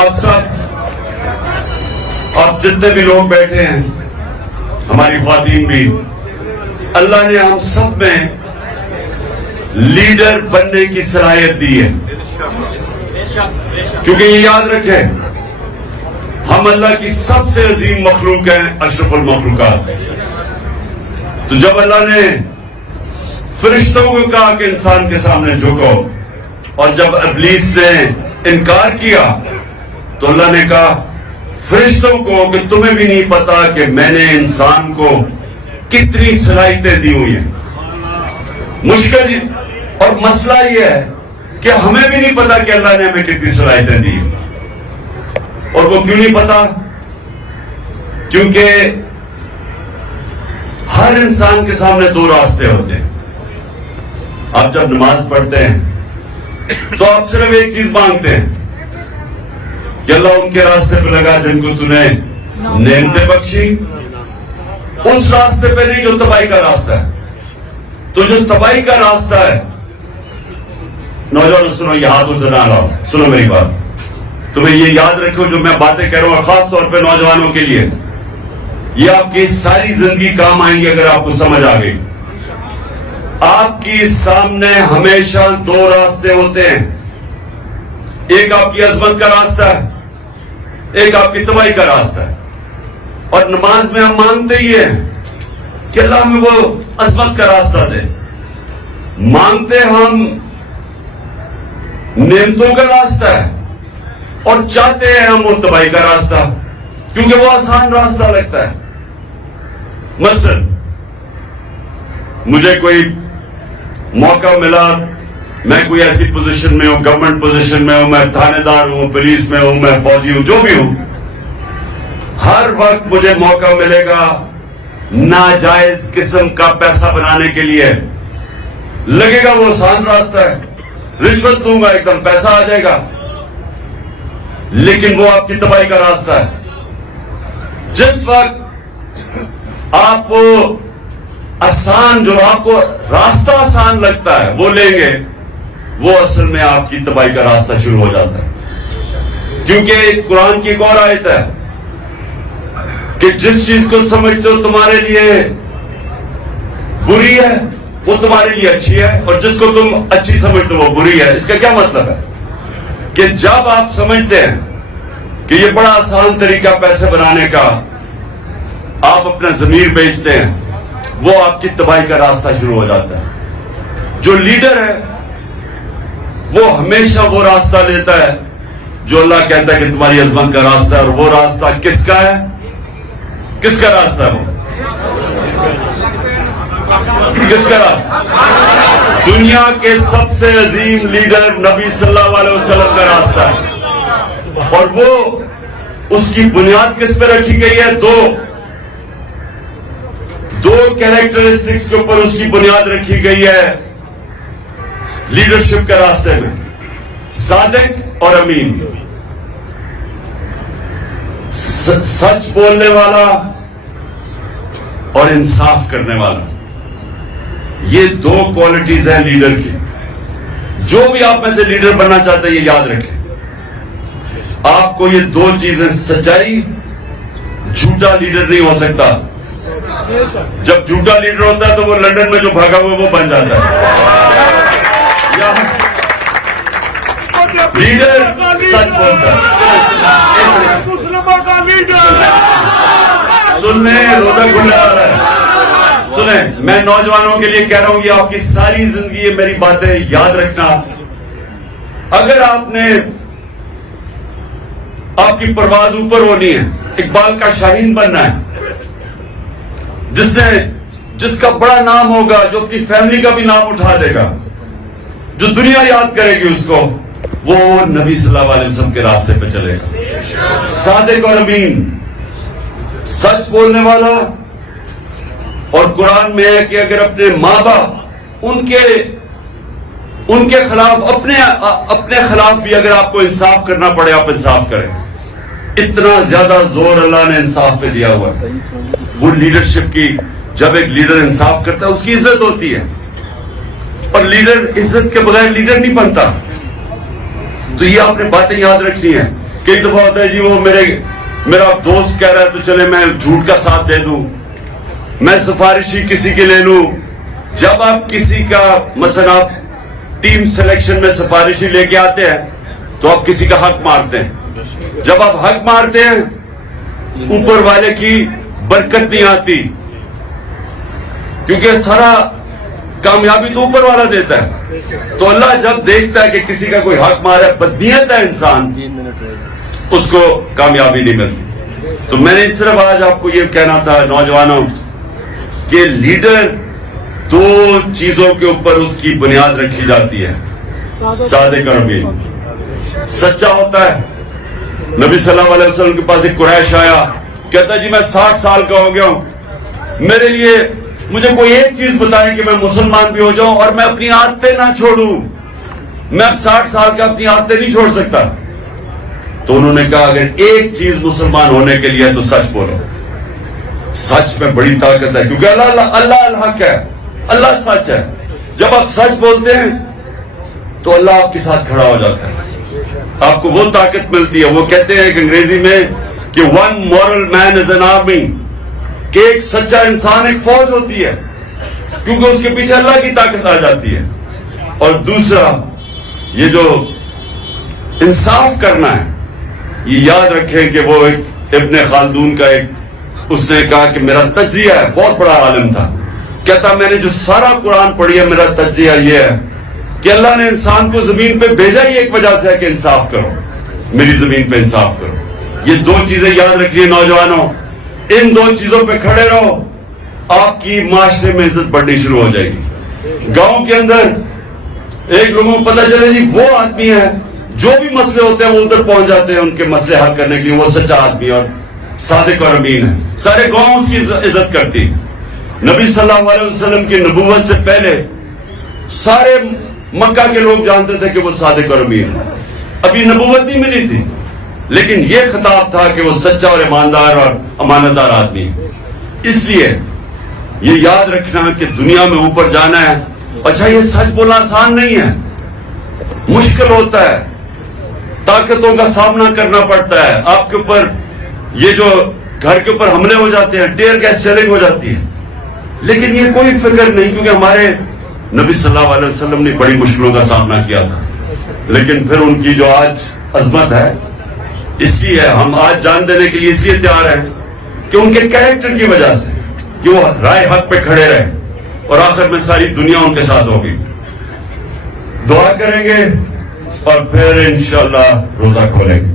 آپ سب، آپ جتنے بھی لوگ بیٹھے ہیں، ہماری خواتین بھی، اللہ نے ہم سب میں لیڈر بننے کی صلاحیت دی ہے. کیونکہ یہ یاد رکھیں، ہم اللہ کی سب سے عظیم مخلوق ہیں، اشرف المخلوقات. تو جب اللہ نے فرشتوں کو کہا کہ انسان کے سامنے جھکو، اور جب ابلیس نے انکار کیا تو اللہ نے کہا فرشتوں کو کہ تمہیں بھی نہیں پتا کہ میں نے انسان کو کتنی صلاحیتیں دی ہوئی ہیں. مشکل اور مسئلہ یہ ہے کہ ہمیں بھی نہیں پتا کہ اللہ نے ہمیں کتنی صلاحیتیں دی. اور وہ کیوں نہیں پتا؟ کیونکہ ہر انسان کے سامنے دو راستے ہوتے ہیں. آپ جب نماز پڑھتے ہیں تو آپ صرف ایک چیز مانگتے ہیں کہ اللہ ان کے راستے پہ لگا جن کو تو نے نعمتیں بخشی. اس راستے پہ نہیں جو تباہی کا راستہ ہے. تو جو تباہی کا راستہ ہے، نوجوان سنو، یہ ہاتھ ادھر نہ لاؤ، سنو میری بات. تمہیں یہ یاد رکھو جو میں باتیں کہہ رہا ہوں، خاص طور پہ نوجوانوں کے لیے، یہ آپ کی ساری زندگی کام آئیں گی اگر آپ کو سمجھ آ گئی. آپ کی سامنے ہمیشہ دو راستے ہوتے ہیں. ایک آپ کی عظمت کا راستہ ہے، ایک آپ کی تباہی کا راستہ ہے. اور نماز میں ہم مانگتے ہی ہیں کہ اللہ ہمیں وہ عظمت کا راستہ دے. مانگتے ہم نعمتوں کا راستہ ہے اور چاہتے ہیں ہم وہ تباہی کا راستہ، کیونکہ وہ آسان راستہ لگتا ہے. مثلا مجھے کوئی موقع ملا، میں کوئی ایسی پوزیشن میں ہوں، گورنمنٹ پوزیشن میں ہوں، میں تھانے دار ہوں، پولیس میں ہوں، میں فوجی ہوں، جو بھی ہوں، ہر وقت مجھے موقع ملے گا ناجائز قسم کا پیسہ بنانے کے لیے. لگے گا وہ آسان راستہ ہے، رشوت دوں گا ایک دم پیسہ آ جائے گا، لیکن وہ آپ کی تباہی کا راستہ ہے. جس وقت آپ کو آسان، جو آپ کو راستہ آسان لگتا ہے وہ لیں گے، وہ اصل میں آپ کی تباہی کا راستہ شروع ہو جاتا ہے. کیونکہ قرآن کی ایک اور آیت ہے کہ جس چیز کو سمجھتے ہو تمہارے لیے بری ہے وہ تمہارے لیے اچھی ہے، اور جس کو تم اچھی سمجھتے ہو وہ بری ہے. اس کا کیا مطلب ہے کہ جب آپ سمجھتے ہیں کہ یہ بڑا آسان طریقہ پیسے بنانے کا، آپ اپنا ضمیر بیچتے ہیں، وہ آپ کی تباہی کا راستہ شروع ہو جاتا ہے. جو لیڈر ہے وہ ہمیشہ وہ راستہ لیتا ہے جو اللہ کہتا ہے کہ تمہاری عظمت کا راستہ ہے. اور وہ راستہ کس کا ہے؟ کس کا راستہ ہے؟ وہ کس کا راستہ؟ دنیا کے سب سے عظیم لیڈر نبی صلی اللہ علیہ وسلم کا راستہ ہے. اور وہ اس کی بنیاد کس پہ رکھی گئی ہے؟ دو کیریکٹرسٹکس کے اوپر اس کی بنیاد رکھی گئی ہے لیڈرشپ کے راستے میں: صادق اور امین. سچ بولنے والا اور انصاف کرنے والا. یہ دو کوالٹیز ہیں لیڈر کی. جو بھی آپ میں سے لیڈر بننا چاہتے ہیں یہ یاد رکھیں، آپ کو یہ دو چیزیں، سچائی، جھوٹا لیڈر نہیں ہو سکتا. جب جھوٹا لیڈر ہوتا ہے تو وہ لندن میں جو بھاگا ہوا وہ بن جاتا ہے. لیڈر سچ بولتا ہے. سننے روزہ کھلنے والا ہے. سنیں، میں نوجوانوں کے لیے کہہ رہا ہوں، یہ آپ کی ساری زندگی یہ میری باتیں یاد رکھنا. اگر آپ نے، آپ کی پرواز اوپر ہونی ہے، اقبال کا شاہین بننا ہے، جس کا بڑا نام ہوگا، جو اپنی فیملی کا بھی نام اٹھا دے گا، جو دنیا یاد کرے گی اس کو، وہ نبی صلی اللہ علیہ وسلم کے راستے پہ چلے گا. صادق اور امین، سچ بولنے والا. اور قرآن میں ہے کہ اگر اپنے ماں باپ ان کے خلاف، اپنے خلاف بھی اگر آپ کو انصاف کرنا پڑے، آپ انصاف کریں. اتنا زیادہ زور اللہ نے انصاف پہ دیا ہوا ہے. وہ لیڈرشپ کی، جب ایک لیڈر انصاف کرتا ہے اس کی عزت ہوتی ہے. اور لیڈر عزت کے بغیر لیڈر نہیں بنتا. تو یہ آپ نے باتیں یاد رکھنی ہیں کہ کئی دفعہ ہوتا ہے جی وہ میرا دوست کہہ رہا ہے تو چلے میں جھوٹ کا ساتھ دے دوں، میں سفارشی کسی کے لے لوں. جب آپ کسی کا مثلا آپ ٹیم سلیکشن میں سفارشی لے کے آتے ہیں تو آپ کسی کا حق مارتے ہیں. جب آپ حق مارتے ہیں اوپر والے کی برکت نہیں آتی، کیونکہ سارا کامیابی تو اوپر والا دیتا ہے. تو اللہ جب دیکھتا ہے کہ کسی کا کوئی حق مارا ہے، بدنیت ہے انسان، اس کو کامیابی نہیں ملتی. تو میں نے صرف آج آپ کو یہ کہنا تھا نوجوانوں کہ لیڈر دو چیزوں کے اوپر اس کی بنیاد رکھی جاتی ہے. صادق اور امین، سچا ہوتا ہے. نبی صلی اللہ علیہ وسلم کے پاس ایک قریش آیا، کہتا جی میں 60 سال کا ہو گیا ہوں، میرے لیے مجھے کوئی ایک چیز بتائیں کہ میں مسلمان بھی ہو جاؤں اور میں اپنی عادتیں نہ چھوڑوں. میں اب 60 سال کا اپنی عادتیں نہیں چھوڑ سکتا. تو انہوں نے کہا اگر ایک چیز مسلمان ہونے کے لیے تو سچ بولو. سچ میں بڑی طاقت ہے، کیونکہ اللہ الحق ہے، اللہ سچ ہے. جب آپ سچ بولتے ہیں تو اللہ آپ کے ساتھ کھڑا ہو جاتا ہے، آپ کو وہ طاقت ملتی ہے. وہ کہتے ہیں کہ انگریزی میں کہ one moral man is an army، کہ ایک سچا انسان ایک فوج ہوتی ہے، کیونکہ اس کے پیچھے اللہ کی طاقت آ جاتی ہے. اور دوسرا یہ جو انصاف کرنا ہے، یہ یاد رکھیں کہ وہ ایک ابن خلدون کا اس نے کہا کہ میرا تجزیہ ہے، بہت بڑا عالم تھا، کہتا میں نے جو سارا قرآن پڑھی ہے میرا تجزیہ یہ ہے کہ اللہ نے انسان کو زمین پہ بھیجا ہی ایک وجہ سے ہے کہ انصاف کرو، میری زمین پہ انصاف کرو. یہ دو چیزیں یاد رکھیے نوجوانوں، ان دو چیزوں پہ کھڑے رہو، آپ کی معاشرے میں عزت بڑھنی شروع ہو جائے گی. گاؤں کے اندر ایک لوگوں کو پتہ چلے جی وہ آدمی ہے، جو بھی مسئلے ہوتے ہیں وہ ادھر پہنچ جاتے ہیں ان کے مسئلے حل کرنے کے لیے، وہ سچا آدمی اور صادق اور امین ہے. سارے گاؤں اس کی عزت کرتی. نبی صلی اللہ علیہ وسلم کی نبوت سے پہلے سارے مکہ کے لوگ جانتے تھے کہ وہ صادق اور امین ہے. ابھی نبوت نہیں ملی تھی، لیکن یہ خطاب تھا کہ وہ سچا اور ایماندار اور امانت دار آدمی ہے. اس لیے یہ یاد رکھنا کہ دنیا میں اوپر جانا ہے. اچھا یہ سچ بولنا آسان نہیں ہے، مشکل ہوتا ہے، طاقتوں کا سامنا کرنا پڑتا ہے. آپ کے اوپر یہ جو گھر کے اوپر حملے ہو جاتے ہیں، ٹیئر گیس شیلنگ ہو جاتی ہے، لیکن یہ کوئی فکر نہیں، کیونکہ ہمارے نبی صلی اللہ علیہ وسلم نے بڑی مشکلوں کا سامنا کیا تھا. لیکن پھر ان کی جو آج عظمت ہے، اسی ہے ہم آج جان دینے کے لیے اس لیے تیار ہیں کہ ان کے کیریکٹر کی وجہ سے کہ وہ رائے حق پہ کھڑے رہے اور آخر میں ساری دنیا ان کے ساتھ ہوگی. دعا کریں گے اور پھر انشاءاللہ روزہ کھولیں گے.